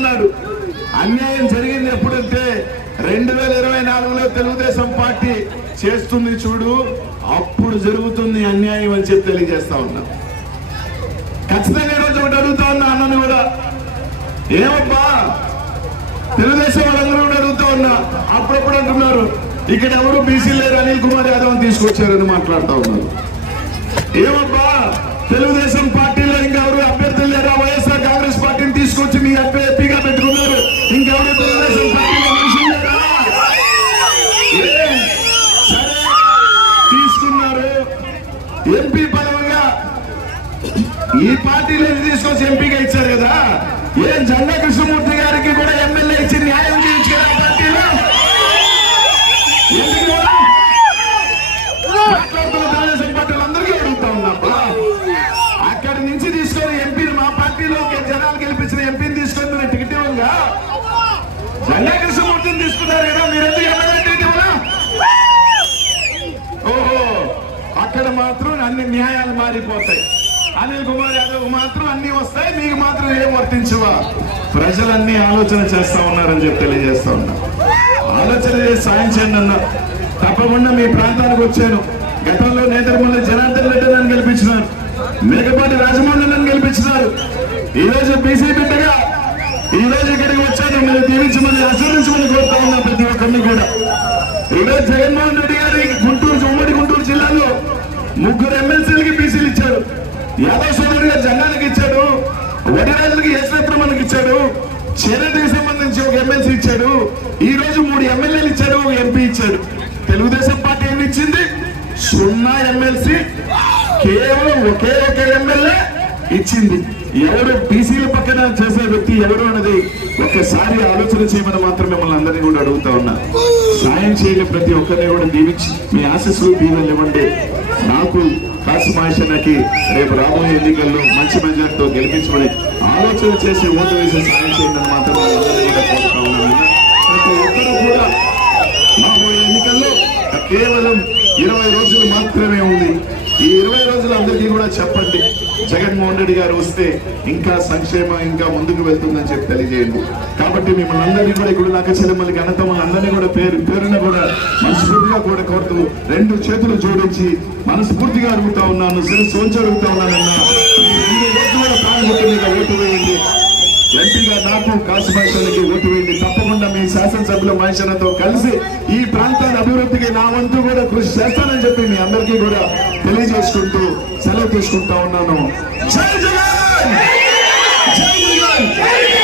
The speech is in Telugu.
ఉన్నాడు. అన్యాయం జరిగింది ఎప్పుడంటే 2024లో తెలుగుదేశం పార్టీ చేస్తుంది చూడు, అప్పుడు జరుగుతుంది అన్యాయం అని చెప్పి తెలియజేస్తా ఉన్నా. ఖచ్చితంగా ఈరోజు ఒకటి అడుగుతా ఉన్నా అన్నని కూడా, ఏమబ్బా తెలుగుదేశం వాళ్ళందరూ కూడా అడుగుతా ఉన్నా, అప్పుడప్పుడు అంటున్నారు ఇక్కడ ఎవరు బీసీ లేరు, అనిల్ కుమార్ యాదవ్ తీసుకొచ్చారని మాట్లాడుతూ ఉన్నారు. ఏమబ్బా తెలుగుదేశం పార్టీలో ఇంకెవరు అభ్యర్థులు లేరా, వైఎస్ఆర్ కాంగ్రెస్ పార్టీని తీసుకొచ్చి మీ ఎంపీగా పెట్టుకున్నారు, ఇంకెవరు తెలుగుదేశం పార్టీలో మనుషులు లేరా? సరే తీసుకున్నారు, ఎంపీ పదవిగా ఈ పార్టీలో తీసుకొచ్చి ఎంపీగా ఇచ్చారు కదా, ఏం జంగా కృష్ణమూర్తి గారికి కూడా ఎమ్మెల్యే ఇచ్చి న్యాయం చేయొచ్చు కదా పార్టీలో? మాట్లాడుతున్న తెలుగుదేశం పార్టీలు అందరికీ అడుగుతా ఉన్నప్పుడు అక్కడి నుంచి తీసుకొని ఎంపీని మా పార్టీలో జనాలు గెలిపించిన ఎంపీని తీసుకొని మీరు టికెట్ ఇవ్వగా జంగా కృష్ణమూర్తిని తీసుకున్నారు కదా, మీరు ఎందుకు ఎమ్మెల్యే టికెట్ ఇవ్వరా? ఓహో, అక్కడ మాత్రం అన్ని న్యాయాలు మారిపోతాయి. అనిల్ కుమార్ యాదవ్ మాత్రం అన్ని వస్తాయి, మీకు మాత్రం ఏం వర్తించవా? ప్రజలన్నీ ఆలోచన చేస్తా ఉన్నారని చెప్పి తెలియజేస్తా ఉన్నా. ఆలోచన చేసి సాయం చేయండి అన్న. తప్పకుండా మీ ప్రాంతానికి వచ్చాను. గతంలో నేతృమల్ల జనార్దన్ రెడ్డి నన్ను గెలిపించినారు, మేకపాటి రాజమోహన్ నన్ను గెలిపించినారు. ఈ రోజు బీసీ బిడ్డగా ఈ రోజు ఇక్కడికి వచ్చాను. మీరు దీవించమని ఆశీర్వించమని కోరుతా ఉన్నా ప్రతి ఒక్కరిని కూడా. ఈ రోజు జగన్మోహన్ రెడ్డి గారి ఉమ్మడి గుంటూరు జిల్లాలో 3 ఎమ్మెల్సీలకి బీసీలు ఇచ్చాడు. యాదవ్ సోదరు గారు జంగానికి ఇచ్చాడు, వడిరాజులకి యశ్వత్రమణకి ఇచ్చాడు, చేనేతకి సంబంధించి ఒక ఎమ్మెల్సీ ఇచ్చాడు. ఈ రోజు 3 ఎమ్మెల్యేలు ఇచ్చాడు, ఒక ఎంపీ ఇచ్చాడు. తెలుగుదేశం పార్టీ ఏమి ఇచ్చింది? 0 ఎమ్మెల్సీ, కేవలం ఒకే ఒక ఎమ్మెల్యే ఇచ్చింది. ఎవరు బీసీల పక్కన చేసే వ్యక్తి ఎవరు అన్నది ఒక్కసారి ఆలోచన చేయమని మాత్రం మిమ్మల్ని అందరినీ కూడా అడుగుతా ఉన్నా. సాయం చేయలే ప్రతి ఒక్కరిని కూడా దీవించి మీ ఆశీస్సులు దీవెనలు ఇవ్వండి. నాకు కాసుమాషన్నకి రేపు రాబోయే ఎన్నికల్లో మంచి మెజార్టీతో గెలిపించమని ఆలోచన చేసి ఓటు వేసి సాయం చేయండి మాత్రం అందరినీ కూడా కోరుతా ఉన్నాను. ప్రతి ఒక్కరు కూడా రాబోయే ఎన్నికల్లో కేవలం 20 రోజులు మాత్రమే ఉంది. ఈ 20 రోజులు అందరికీ కూడా చెప్పండి, జగన్మోహన్ రెడ్డి గారు వస్తే ఇంకా సంక్షేమం ఇంకా ముందుకు వెళ్తుందని చెప్పి తెలియజేయండి. కాబట్టి మిమ్మల్ని అందరినీ కూడా ఇక్కడ నాకు చెల్లెమ్మలకి అన్నతమ్మల్ని అందరినీ కూడా పేరున కూడా మనస్ఫూర్తిగా కూడా కోరుతూ 2 చేతులు జోడించి మనస్ఫూర్తిగా అడుగుతా ఉన్నాను, సోంచి అడుగుతా ఉన్నానన్నా. 2 రోజులు కూడా ప్రాణభూతులుగా ఓటు వేయండి. ఎంపీగా నాకు కాసుభాషానికి ఓటు వేయండి. తప్పకుండా మీ శాసనసభ్యుల మహేశ్వరతో కలిసి ఈ ప్రాంతాల అభివృద్ధికి నా వంతు కూడా కృషి చేస్తానని చెప్పి మీ అందరికీ కూడా తెలియజేసుకుంటూ సెలవు తీసుకుంటా ఉన్నాను. జై జగన్! జై జగన్!